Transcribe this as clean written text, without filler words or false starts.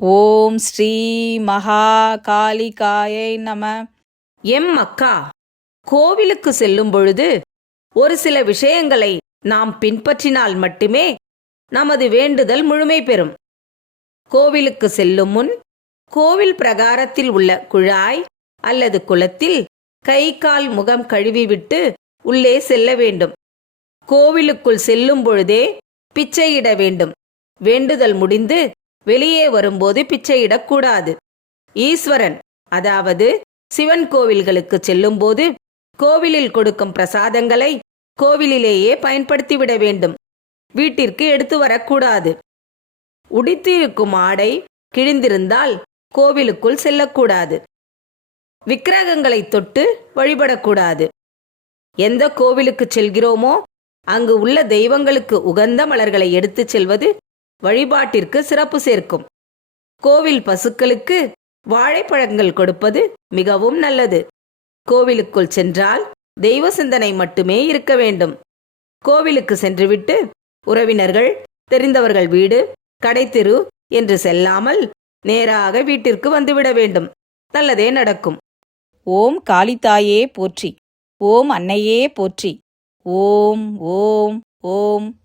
ஓம் ஸ்ரீ மகா காளிகாயை நம. அக்கா, கோவிலுக்கு செல்லும் பொழுது ஒரு சில விஷயங்களை நாம் பின்பற்றினால் மட்டுமே நமது வேண்டுதல் முழுமை பெறும். கோவிலுக்கு செல்லும் முன் கோவில் பிரகாரத்தில் உள்ள குழாய் அல்லது குளத்தில் கை கால் முகம் கழுவிவிட்டு உள்ளே செல்ல வேண்டும். கோவிலுக்குள் செல்லும் பொழுதே பிச்சையிட வேண்டும். வேண்டுதல் முடிந்து வெளியே வரும்போது பிச்சையிடக்கூடாது. ஈஸ்வரன் அதாவது சிவன் கோவில்களுக்கு செல்லும்போது கோவிலில் கொடுக்கும் பிரசாதங்களை கோவிலிலேயே பயன்படுத்திவிட வேண்டும். வீட்டிற்கு எடுத்து வரக்கூடாது. உடுத்தியிருக்கும் ஆடை கிழிந்திருந்தால் கோவிலுக்குள் செல்லக்கூடாது. விக்கிரகங்களை தொட்டு வழிபடக்கூடாது. எந்த கோவிலுக்கு செல்கிறோமோ அங்கு உள்ள தெய்வங்களுக்கு உகந்த மலர்களை எடுத்துச் செல்வது வழிபாட்டிற்கு சிறப்பு சேர்க்கும். கோவில் பசுக்களுக்கு வாழைப்பழங்கள் கொடுப்பது மிகவும் நல்லது. கோவிலுக்குள் சென்றால் தெய்வ சிந்தனை மட்டுமே இருக்க வேண்டும். கோவிலுக்கு சென்றுவிட்டு உறவினர்கள், தெரிந்தவர்கள் வீடு, கடைத்தெரு என்று செல்லாமல் நேராக வீட்டிற்கு வந்துவிட வேண்டும். நல்லதே நடக்கும். ஓம் காளிதாயே போற்றி. ஓம் அன்னையே போற்றி. ஓம் ஓம் ஓம்.